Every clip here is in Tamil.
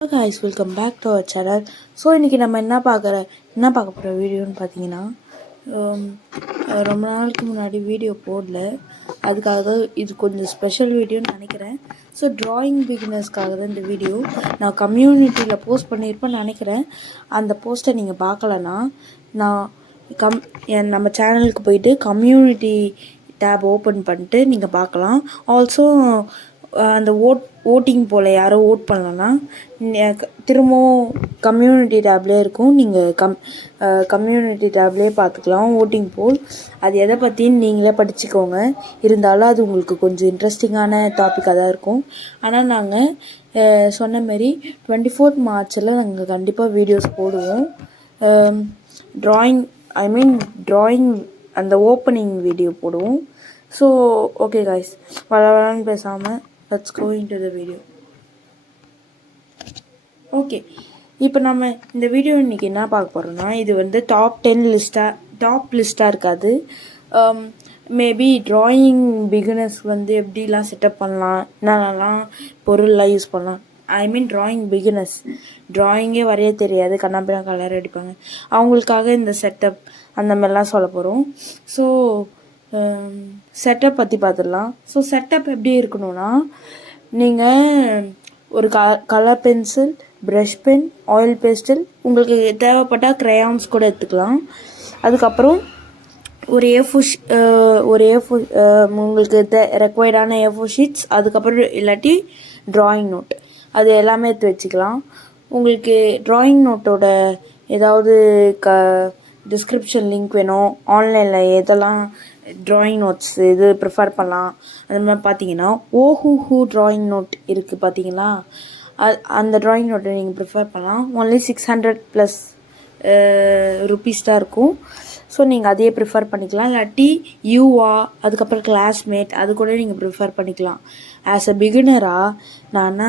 Hello guys, welcome back to our channel. So இன்றைக்கி நம்ம என்ன பார்க்க போகிற வீடியோன்னு பார்த்தீங்கன்னா, ரொம்ப நாளுக்கு முன்னாடி வீடியோ போடல, அதுக்காக இது கொஞ்சம் ஸ்பெஷல் வீடியோன்னு நினைக்கிறேன். ஸோ ட்ராயிங் பிகினர்ஸ்க்காக தான் இந்த வீடியோ. நான் கம்யூனிட்டியில் போஸ்ட் பண்ணியிருப்பேன்னு நினைக்கிறேன். அந்த போஸ்ட்டை நீங்கள் பார்க்கலன்னா நான் நம்ம சேனலுக்கு போயிட்டு கம்யூனிட்டி டேப் ஓப்பன் பண்ணிட்டு நீங்கள் பார்க்கலாம். ஆல்சோ அந்த ஓட்டிங் போல் யாரோ ஓட் பண்ணலன்னா திரும்பவும் கம்யூனிட்டி டேப்லேயே இருக்கும். நீங்கள் கம்யூனிட்டி டேப்லேயே பார்த்துக்கலாம் ஓட்டிங் போல். அது எதை பற்றின்னு நீங்களே படிச்சுக்கோங்க. இருந்தாலும் அது உங்களுக்கு கொஞ்சம் இன்ட்ரெஸ்டிங்கான டாப்பிக்காக தான் இருக்கும். ஆனால் நாங்கள் சொன்ன மாரி 24th மார்ச்சில் நாங்கள் கண்டிப்பாக வீடியோஸ் போடுவோம். ட்ராயிங் அந்த ஓப்பனிங் வீடியோ போடுவோம். ஸோ ஓகே காய்ஸ், வளவலான்னு பேசாமல் let's go into the video. Okay, இப்போ நம்ம இந்த வீடியோ இன்றைக்கி என்ன பார்க்க போகிறோம்னா, இது வந்து டாப் லிஸ்ட்டாக இருக்காது. மேபி ட்ராயிங் பிகினர்ஸ் வந்து எப்படிலாம் செட்டப் பண்ணலாம், என்னென்னலாம் பொருள்லாம் யூஸ் பண்ணலாம். ட்ராயிங் பிகினர்ஸ், ட்ராயிங்கே வரைய தெரியாது, கண்ணாப்பினா கலர் அடிப்பாங்க, அவங்களுக்காக இந்த செட்டப் அந்த மாதிரிலாம் சொல்ல போகிறோம். ஸோ செட்டப் பற்றி பார்த்துடலாம். ஸோ செட்டப் எப்படி இருக்கணும்னா, நீங்கள் ஒரு colour pencil, brush pen, oil pastel, உங்களுக்கு தேவைப்பட்டால் க்ரையான்ஸ் கூட எடுத்துக்கலாம். அதுக்கப்புறம் ஒரு உங்களுக்கு ரெக்வயர்டான A4 ஷீட்ஸ், அதுக்கப்புறம் இல்லாட்டி ட்ராயிங் நோட், அது எல்லாமே எடுத்து வச்சுக்கலாம். உங்களுக்கு ட்ராயிங் நோட்டோட ஏதாவது டிஸ்கிரிப்ஷன் லிங்க் வேணும், ஆன்லைனில் எதெல்லாம் ட்ராயிங் நோட்ஸ் இது ப்ரிஃபர் பண்ணலாம் அந்த மாதிரி பார்த்தீங்கன்னா, ஓஹூ ட்ராயிங் நோட் இருக்குது பார்த்தீங்களா, அந்த ட்ராயிங் நோட்டை நீங்கள் ப்ரிஃபர் பண்ணலாம். ஒன்லி 600+ ருபீஸ் தான் இருக்கும். ஸோ நீங்கள் அதையே ப்ரிஃபர் பண்ணிக்கலாம். இல்லாட்டி யூவா, அதுக்கப்புறம் கிளாஸ்மேட், அது கூட நீங்கள் ப்ரிஃபர் பண்ணிக்கலாம். ஆஸ் அ பிகினராக நான் என்ன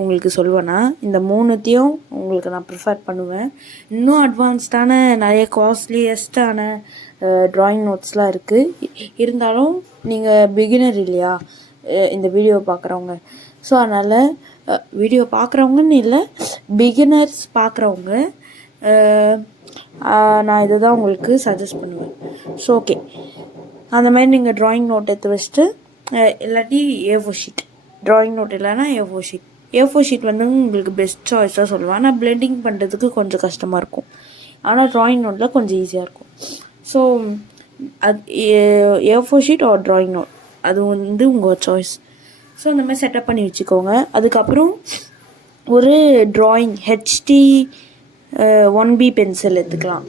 உங்களுக்கு சொல்லுவேன்னா, இந்த மூணுத்தையும் உங்களுக்கு நான் ப்ரிஃபர் பண்ணுவேன். இன்னும் அட்வான்ஸ்டான நிறைய காஸ்ட்லியஸ்டான ட்ராயிங் நோட்ஸ்லாம் இருக்குது. இருந்தாலும் நீங்கள் பிகினர் இல்லையா இந்த வீடியோ பார்க்குறவங்க, ஸோ அதனால் வீடியோ பார்க்குறவங்கன்னு இல்லை, பிகினர்ஸ் பார்க்குறவங்க நான் இதை தான் உங்களுக்கு சஜஸ்ட் பண்ணுவேன். ஸோ ஓகே, அந்த மாதிரி நீங்கள் ட்ராயிங் நோட் எடுத்து வச்சுட்டு, இல்லாட்டி A4 ஷீட், ட்ராயிங் நோட் இல்லைன்னா A4 ஷீட் வந்து உங்களுக்கு பெஸ்ட் சாய்ஸாக சொல்லுவேன். ஆனால் பிளெண்டிங் பண்ணுறதுக்கு கொஞ்சம் கஷ்டமாக இருக்கும். ஆனால் ட்ராயிங் நோட்டில் கொஞ்சம் ஈஸியாக இருக்கும். ஸோ அது A4 sheet R drawing note, அது வந்து உங்கள் சாய்ஸ். ஸோ அந்த மாதிரி செட்டப் பண்ணி வச்சுக்கோங்க. அதுக்கப்புறம் ஒரு ட்ராயிங் HT 1B பென்சில் எடுத்துக்கலாம்.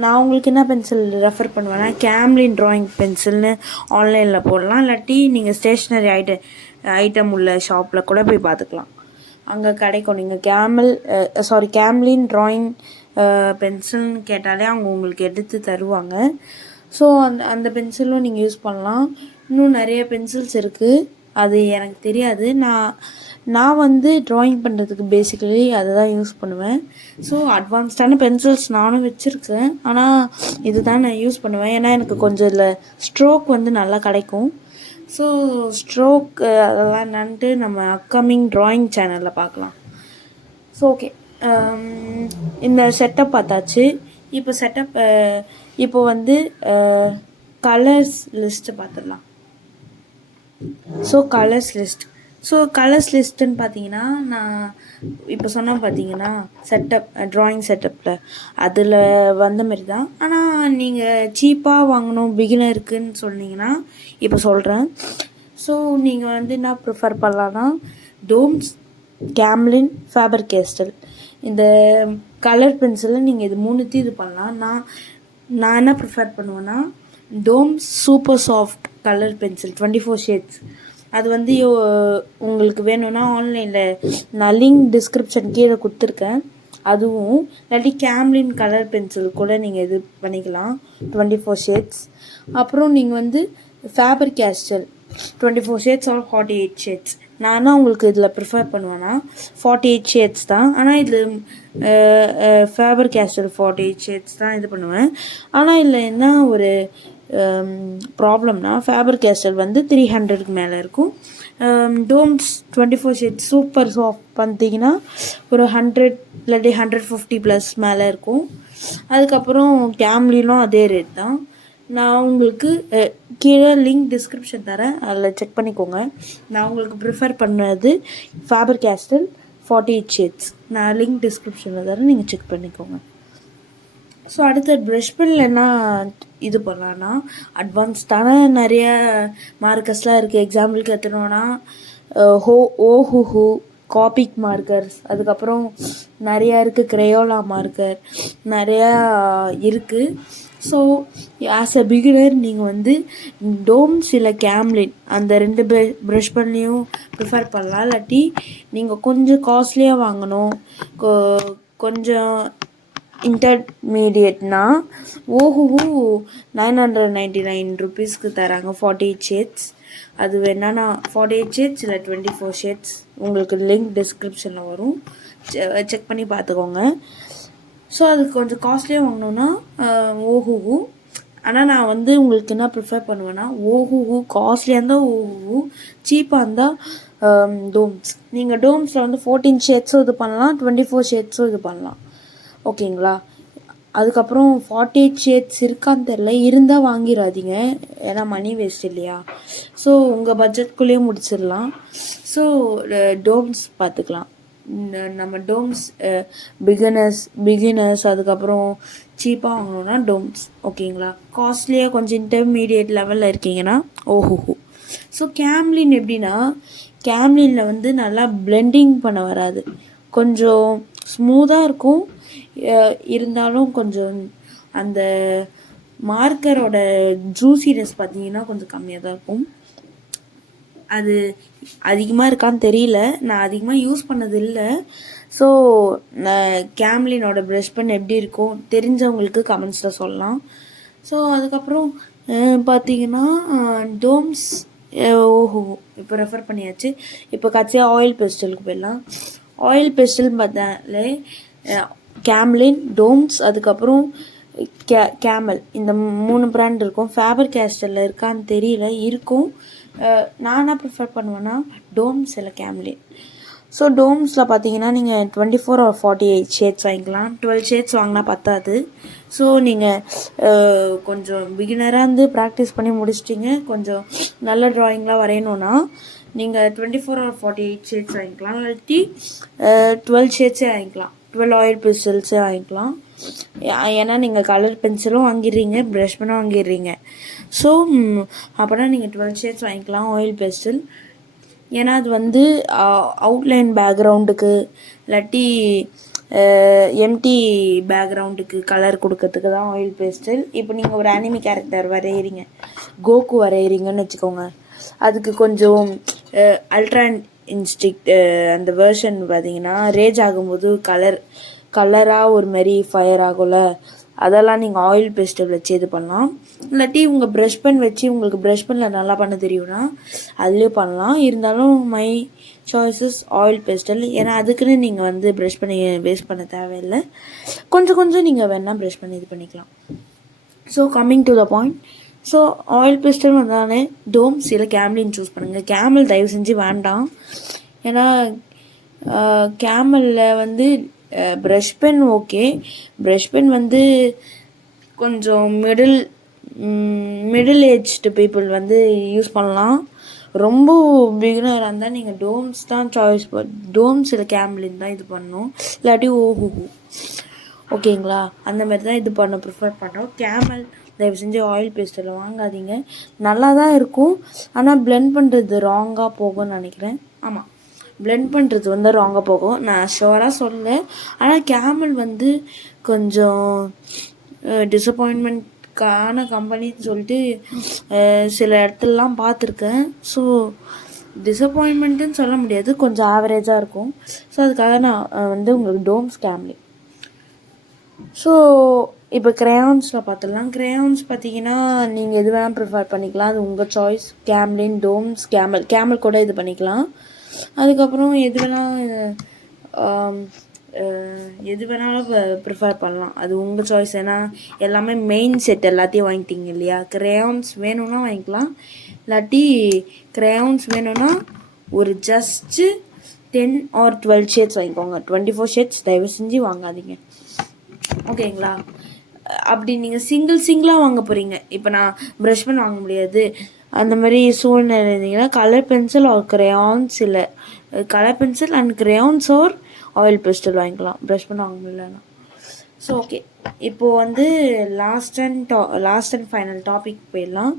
நான் உங்களுக்கு என்ன பென்சில் ரெஃபர் பண்ணுவேன்னா, கேம்லின் ட்ராயிங் பென்சில்னு ஆன்லைனில் போடலாம். இல்லாட்டி நீங்கள் ஸ்டேஷ்னரி ஐட்டம் உள்ள ஷாப்பில் கூட போய் பார்த்துக்கலாம், அங்கே கிடைக்கும். நீங்கள் கேம்லின் ட்ராயிங் பென்சில்னு கேட்டாலே அவங்க உங்களுக்கு எடுத்து தருவாங்க. ஸோ அந்த பென்சிலும் நீங்கள் யூஸ் பண்ணலாம். இன்னும் நிறைய பென்சில்ஸ் இருக்குது, அது எனக்கு தெரியாது. நான் வந்து ட்ராயிங் பண்ணுறதுக்கு பேசிக்கலி அதை தான் யூஸ் பண்ணுவேன். ஸோ அட்வான்ஸ்டான பென்சில்ஸ் நானும் வச்சுருக்கேன், ஆனால் இது தான் நான் யூஸ் பண்ணுவேன். ஏன்னா எனக்கு கொஞ்சம் இதில் ஸ்ட்ரோக் வந்து நல்லா கிடைக்கும். ஸோ ஸ்ட்ரோக் அதெல்லாம் என்னன்ட்டு நம்ம அப்கமிங் ட்ராயிங் சேனலில் பார்க்கலாம். ஸோ ஓகே, இந்த செட்டப் பார்த்தாச்சு. இப்போ வந்து கலர்ஸ் லிஸ்ட்டு பார்த்துடலாம். ஸோ கலர்ஸ் லிஸ்ட்டுன்னு பார்த்தீங்கன்னா, நான் இப்போ சொன்னேன் பார்த்தீங்கன்னா ட்ராயிங் செட்டப்பில் அதில் வந்த மாதிரி தான். ஆனால் நீங்கள் சீப்பாக வாங்கணும் பிகினருக்குன்னு சொன்னீங்கன்னா இப்போ சொல்கிறேன். ஸோ நீங்கள் வந்து என்ன ப்ரிஃபர் பண்ணலான்னா, டோம்ஸ், கேம்லின், ஃபேபர் கேஸ்டல், இந்த கலர் பென்சிலில் நீங்கள் இது மூணுத்தையும் இது பண்ணலாம். நான் என்ன ப்ரிஃபர் பண்ணுவேன்னா, Doms super soft colour pencil 24 shades, அது வந்து உங்களுக்கு வேணும்னா ஆன்லைனில் நான் லிங்க் டிஸ்கிரிப்ஷன் கீழே கொடுத்துருக்கேன். அதுவும் இல்லாட்டி கேம்லின் கலர் பென்சில் கூட நீங்கள் இது பண்ணிக்கலாம், 24 ஷேட்ஸ். அப்புறம் நீங்கள் வந்து ஃபேபர் கேஸ்டல் 24 ஷேட்ஸ் ஆர் 48 ஷேட்ஸ். நான் உங்களுக்கு இதில் ப்ரிஃபர் பண்ணுவேன்னா 48 ஷேட்ஸ் தான். ஆனால் இதில் ஃபேபர் கேஸ்டல் 48 ஷேட்ஸ் தான் இது பண்ணுவேன். ஆனால் இதில் என்ன ஒரு ப்ராப்ளம்னா, ஃபேபர் கேஸ்டல் வந்து 300க்கு மேலே இருக்கும், டோம்ஸ் 24 ஷேட் சூப்பர் சாஃப்ட் பார்த்தீங்கன்னா ஒரு 100 இல்லாட்டி 150 ப்ளஸ் மேலே இருக்கும். அதுக்கப்புறம் கேம்லினும் அதே ரேட் தான். நான் உங்களுக்கு கீழே லிங்க் டிஸ்கிரிப்ஷன் தரேன், அதில் செக் பண்ணிக்கோங்க. நான் உங்களுக்கு ப்ரிஃபர் பண்ணது ஃபேபர் கேஸ்டில் 48 ஷேட்ஸ். நான் லிங்க் டிஸ்கிரிப்ஷனில் தரேன், நீங்கள் செக் பண்ணிக்கோங்க. ஸோ அடுத்த ப்ரஷ் பெனில் என்ன இது பண்ணலான்னா, அட்வான்ஸ்டான நிறைய மார்க்கர்ஸ்லாம் இருக்குது. எக்ஸாம்பிளுக்கு எடுத்துனோன்னா ஓஹூஹூ காபிக் மார்க்கர்ஸ், அதுக்கப்புறம் நிறையா இருக்குது கிரையோலா மார்க்கர், நிறையா இருக்குது. ஸோ ஆஸ் எ பிகினர் நீங்கள் வந்து டோம்ஸ் இல்லை கேம்லின் அந்த 2 ப்ரஷ் பண்ணியும் ப்ரிஃபர் பண்ணலாம். இல்லாட்டி நீங்கள் கொஞ்சம் காஸ்ட்லியாக வாங்கணும், கொஞ்சம் இன்டர்மீடியட்னா ஓஹூஹூ 999 ருபீஸ்க்கு தராங்க 48 ஷேட்ஸ். அது வேணா 48 ஷேட்ஸ் இல்லை 24 ஷேட்ஸ், உங்களுக்கு லிங்க் டிஸ்கிரிப்ஷனில் வரும், செக் பண்ணி பார்த்துக்கோங்க. ஸோ அது கொஞ்சம் காஸ்ட்லியாக வாங்கணுன்னா ஓஹூஹூ. ஆனால் நான் வந்து உங்களுக்கு என்ன ப்ரிஃபர் பண்ணுவேன்னா, ஓஹூஹூ காஸ்ட்லியாக இருந்தால் ஓஹூஹூ, சீப்பாக இருந்தால் டோம்ஸ். நீங்கள் டோம்ஸில் வந்து 14 ஷேட்ஸும் இது பண்ணலாம், 24 ஷேட்ஸும் இது பண்ணலாம், ஓகேங்களா. அதுக்கப்புறம் 48 ஷேட்ஸ் இருக்கான்னு தெரில, இருந்தால் வாங்கிடாதீங்க, ஏன்னா மணி வேஸ்ட் இல்லையா. ஸோ உங்கள் பட்ஜெட்குள்ளேயே முடிச்சிடலாம். ஸோ டோம்ஸ் பார்த்துக்கலாம். நம்ம டோம்ஸ் பிகினர்ஸ் அதுக்கப்புறம் சீப்பாக வாங்கணுன்னா டோம்ஸ், ஓகேங்களா. காஸ்ட்லியாக கொஞ்சம் இன்டர்மீடியட் லெவலில் இருக்கீங்கன்னா ஓஹூஹூ. ஸோ கேம்லின் எப்படின்னா, கேம்லினில் வந்து நல்லா பிளெண்டிங் பண்ண வராது, கொஞ்சம் ஸ்மூத்தாக இருக்கும், இருந்தாலும் கொஞ்சம் அந்த மார்க்கரோட ஜூசினஸ் பார்த்தீங்கன்னா கொஞ்சம் கம்மியாக தான் இருக்கும். அது அதிகமாக இருக்கான்னு தெரியல, நான் அதிகமாக யூஸ் பண்ணது இல்லை. ஸோ நான் கேம்லினோட ப்ரஷ் பென் எப்படி இருக்கும் தெரிஞ்சவங்களுக்கு கமெண்ட்ஸில் சொல்லலாம். ஸோ அதுக்கப்புறம் பார்த்தீங்கன்னா டோம்ஸ் ஓஹோ இப்போ ரெஃபர் பண்ணியாச்சு. இப்போ கடைசியாக ஆயில் பெஸ்டலுக்கு போயிடலாம். ஆயில் பெஸ்டல் பார்த்தாலே கேம்லின், டோம்ஸ், அதுக்கப்புறம் கேமல், இந்த 3 பிராண்ட் இருக்கும். ஃபேபர் கேஸ்டலில் இருக்கான்னு தெரியல, இருக்கும். நான் என்ன ப்ரிஃபர் பண்ணுவேன்னா டோம்ஸ் இல்லை கேம்லின். ஸோ டோம்ஸில் பார்த்தீங்கன்னா நீங்கள் 24 or 48 ஷேட்ஸ் வாங்கிக்கலாம். 12 ஷேட்ஸ் வாங்கினா பத்தாது. ஸோ நீங்கள் கொஞ்சம் பிகினராக இருந்து ப்ராக்டிஸ் பண்ணி முடிச்சிட்டிங்க, கொஞ்சம் நல்ல ட்ராயிங்லாம் வரையணுன்னா நீங்கள் 24 or 48 ஷேட்ஸ் வாங்கிக்கலாம், இல்லாட்டி 12 ஷேட்ஸே வாங்கிக்கலாம், 12 ஆயில் பென்சில்ஸே வாங்கிக்கலாம். ஏன்னா நீங்கள் கலர் பென்சிலும் வாங்கிடுறீங்க, ப்ரஷ் பென்னும் வாங்கிடுறீங்க. ஸோ அப்போனா நீங்கள் 12 ஷேட்ஸ் வாங்கிக்கலாம் ஆயில் பென்சில். ஏன்னா அது வந்து அவுட்லைன் பேக்ரவுண்டுக்கு இல்லாட்டி எம்டி பேக்ரவுண்டுக்கு கலர் கொடுக்கறதுக்கு தான் ஆயில் பென்சில். இப்போ நீங்கள் ஒரு அனிமி கேரக்டர் வரைகிறீங்க, கோகு வரைகிறீங்கன்னு வச்சுக்கோங்க, அதுக்கு கொஞ்சம் அல்ட்ரா இன்ஸ்டிக்ட் அந்த வேர்ஷன் பார்த்தீங்கன்னா ரேஜ் ஆகும்போது கலராக ஒரு மாதிரி ஃபயர் ஆகும்ல, அதெல்லாம் நீங்கள் ஆயில் பெஸ்டல் வச்சு இது பண்ணலாம். இல்லாட்டி உங்கள் ப்ரஷ் பென் வச்சு உங்களுக்கு ப்ரஷ் பெனில் நல்லா பண்ண தெரியும்னா அதுலேயே பண்ணலாம். இருந்தாலும் மை சாய்ஸஸ் ஆயில் பெஸ்டல். ஏன்னா அதுக்குன்னு நீங்கள் வந்து ப்ரஷ் பண்ணி வேஸ்ட் பண்ண தேவையில்லை, கொஞ்சம் நீங்கள் வேணால் ப்ரஷ் பண்ணி இது பண்ணிக்கலாம். So coming to the point. So oil PESTEL வந்தாலே டோம்ஸ் இல்லை கேம்லின் சூஸ் பண்ணுங்கள். கேமல் தயவு செஞ்சு வேண்டாம். ஏன்னா கேமலில் வந்து brush pen okay, brush pen வந்து கொஞ்சம் மிடில் ஏஜ்டு பீப்புள் வந்து யூஸ் பண்ணலாம். ரொம்ப பிகினராக இருந்தால் நீங்கள் டோம்ஸ் தான் சாய்ஸ் டோம்ஸ் இல்லை கேம்லின் தான் இது பண்ணணும், இல்லாட்டி ஓஹூஹூ, ஓகேங்களா. அந்த மாதிரி தான் இது பண்ண ப்ரிஃபர் பண்ணுறோம். கேமல் தயவு செஞ்சு ஆயில் பேஸ்டில் வாங்காதீங்க, நல்லா தான் இருக்கும், ஆனால் பிளெண்ட் பண்ணுறது ராங்காக போகும்னு நினைக்கிறேன். ஆமாம், பிளெண்ட் பண்ணுறது வந்து ராங்காக போகும், நான் ஷுவராக சொல்ல. ஆனால் கேமல் வந்து கொஞ்சம் டிசப்பாயின்மெண்ட்கான கம்பெனின்னு சொல்லிட்டு சில இடத்துலலாம் பார்த்துருக்கேன். ஸோ டிசப்பாயின்மெண்ட்டுன்னு சொல்ல முடியாது, கொஞ்சம் ஆவரேஜாக இருக்கும். ஸோ அதுக்காக நான் வந்து உங்களுக்கு டோம்ஸ் கேம்லின். ஸோ இப்போ க்ரேயான்ஸில் பார்த்துடலாம். க்ரேயான்ஸ் பார்த்தீங்கன்னா நீங்கள் எது வேணால் ப்ரிஃபர் பண்ணிக்கலாம், அது உங்கள் சாய்ஸ். கேம்லின், டோம்ஸ், கேமல் கூட இது பண்ணிக்கலாம். அதுக்கப்புறம் எது வேணாலும் ப்ரிஃபர் பண்ணலாம், அது உங்கள் சாய்ஸ். ஏன்னா எல்லாமே மெயின் செட் எல்லாத்தையும் வாங்கிட்டீங்க இல்லையா. க்ரேயான்ஸ் வேணும்னா வாங்கிக்கலாம், இல்லாட்டி க்ரேயான்ஸ் வேணும்னா ஒரு ஜஸ்ட்டு 10 or 12 ஷேட்ஸ் வாங்கிக்கோங்க. 24 ஷேட்ஸ் தயவு செஞ்சு வாங்காதீங்க, ஓகேங்களா? அப்படி நீங்கள் சிங்கிளாக வாங்க போகிறீங்க, இப்போ நான் ப்ரஷ் பென் வாங்க முடியாது அந்த மாதிரி சூழ்நிலை இருந்தீங்கன்னா கலர் பென்சில் ஆர் கிரேயான்ஸ், இல்லை colour pencil and crayons or oil pastel வாங்கிக்கலாம், ப்ரஷ் பென் வாங்க முடியலன்னா. ஸோ ஓகே, இப்போது வந்து லாஸ்ட் அண்ட் ஃபைனல் டாபிக் போயிடலாம்.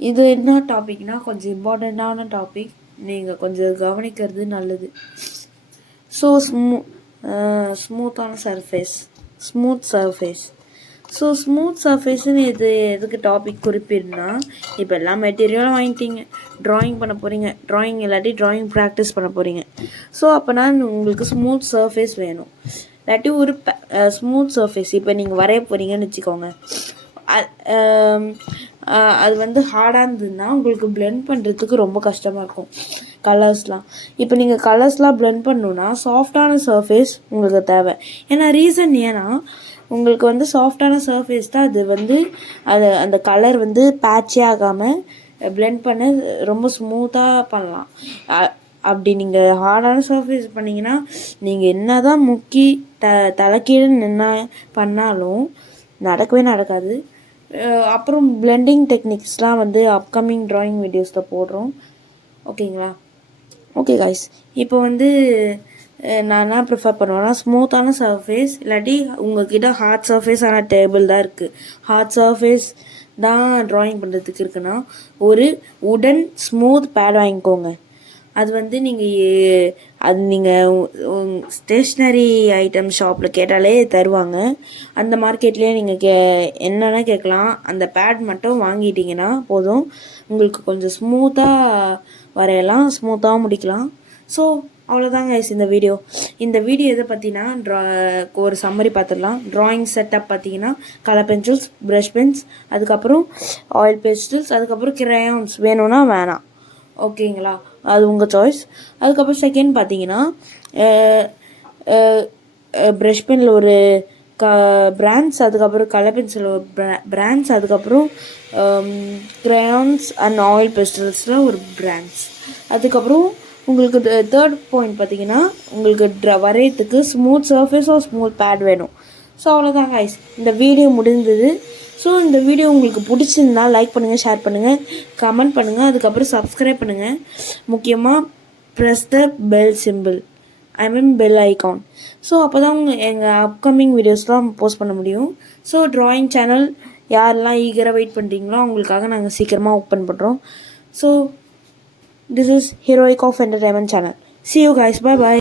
இது என்ன டாபிக்னால் கொஞ்சம் இம்பார்ட்டண்ட்டான டாபிக், நீங்கள் கொஞ்சம் கவனிக்கிறது நல்லது. So smooth surface. So smooth சர்ஃபேஸுன்னு எதுக்கு டாபிக் குறிப்பிடுனா, இப்போ எல்லா மெட்டீரியலும் வாங்கிட்டீங்க, ட்ராயிங் பண்ண போகிறீங்க, ட்ராயிங் இல்லாட்டி ட்ராயிங் ப்ராக்டிஸ் பண்ண போகிறீங்க. ஸோ அப்போனா உங்களுக்கு ஸ்மூத் சர்ஃபேஸ் வேணும், இல்லாட்டி ஒரு ஸ்மூத் சர்ஃபேஸ் இப்போ நீங்கள் வரைய போகிறீங்கன்னு வச்சுக்கோங்க. அது வந்து ஹார்டாக இருந்ததுன்னா உங்களுக்கு பிளெண்ட் பண்ணுறதுக்கு ரொம்ப கஷ்டமாக இருக்கும் கலர்ஸ்லாம். இப்போ நீங்கள் கலர்ஸ்லாம் பிளெண்ட் பண்ணணுன்னா சாஃப்டான சர்ஃபேஸ் உங்களுக்கு தேவை. ஏன்னா உங்களுக்கு வந்து சாஃப்டான சர்ஃபேஸ் தான் அது வந்து அந்த கலர் வந்து பேட்சே ஆகாமல் பிளெண்ட் பண்ண ரொம்ப ஸ்மூத்தாக பண்ணலாம். அப்படி நீங்கள் ஹார்டான சர்ஃபேஸ் பண்ணிங்கன்னா நீங்கள் என்ன தான் முக்கி தலைக்கீழே நின்று பண்ணாலும் நடக்காது. அப்புறம் பிளெண்டிங் டெக்னிக்ஸ்லாம் வந்து அப்கமிங் ட்ராயிங் வீடியோஸில் போடுறோம், ஓகேங்களா? ஓகே காய்ஸ், இப்போ வந்து நான் என்ன ப்ரிஃபர் பண்ணுவேன்னா ஸ்மூத்தான சர்ஃபேஸ், இல்லாட்டி உங்கள்கிட்ட ஹார்ட் சர்ஃபேஸான டேபிள் தான் இருக்குது, ஹார்ட் சர்ஃபேஸ் தான் ட்ராயிங் பண்ணுறதுக்கு இருக்குன்னா ஒரு உடன் ஸ்மூத் பேட் வாங்கிக்கோங்க. அது வந்து நீங்கள் ஸ்டேஷ்னரி ஐட்டம் ஷாப்பில் கேட்டாலே தருவாங்க. அந்த மார்க்கெட்லேயே நீங்கள் என்னென்னா கேட்கலாம், அந்த பேட் மட்டும் வாங்கிட்டீங்கன்னா போதும், உங்களுக்கு கொஞ்சம் ஸ்மூத்தாக வரையலாம், ஸ்மூத்தாக முடிக்கலாம். ஸோ அவ்வளோதாங்க கைஸ் இந்த வீடியோ எதை பற்றினா ஒரு சம்மரி பார்த்துடலாம். ட்ராயிங் செட்டப் பார்த்தீங்கன்னா கலர் பென்சில்ஸ், ப்ரஷ் பென்ஸ், அதுக்கப்புறம் ஆயில் பெஸ்டில்ஸ், அதுக்கப்புறம் கிரேயான்ஸ் வேணும்னா வேணாம், ஓகேங்களா? அது உங்கள் சாய்ஸ். அதுக்கப்புறம் செகண்ட் பார்த்தீங்கன்னா ப்ரஷ் பெனில் ஒரு பிராண்ட்ஸ், அதுக்கப்புறம் கலர் பென்சில் ஒரு பிராண்ட்ஸ், அதுக்கப்புறம் கிரேயான்ஸ் அண்ட் ஆயில் பெஸ்டில்ஸில் ஒரு பிராண்ட்ஸ். அதுக்கப்புறம் உங்களுக்கு தேர்ட் பாயிண்ட் பார்த்தீங்கன்னா உங்களுக்கு வரையத்துக்கு smooth surface or smooth pad வேணும். ஸோ அவ்வளோதான் கைஸ், இந்த வீடியோ முடிந்தது. ஸோ இந்த வீடியோ உங்களுக்கு பிடிச்சிருந்தா லைக் பண்ணுங்கள், ஷேர் பண்ணுங்கள், கமெண்ட் பண்ணுங்கள், அதுக்கப்புறம் சப்ஸ்கிரைப் பண்ணுங்கள். முக்கியமாக press the bell simple, bell icon. So அப்போ தான் எங்கள் அப்கமிங் வீடியோஸ்லாம் போஸ்ட் பண்ண முடியும். ஸோ ட்ராயிங் சேனல் யாரெல்லாம் ஈகராக வெயிட் பண்ணுறீங்களோ அவங்களுக்காக நாங்கள் சீக்கிரமாக ஓப்பன் பண்ணுறோம். So this is heroic of entertainment channel. See you guys, bye bye.